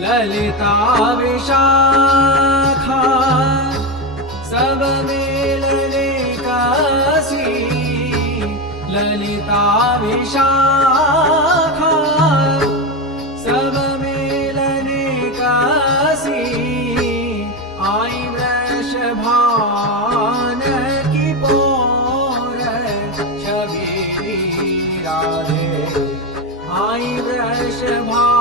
ललिता विशाखा सब मिलने काशी, ललिता विशाखा सब मिलने काशी, आई वृषभान की पोर छवि राधे, आई वृषभा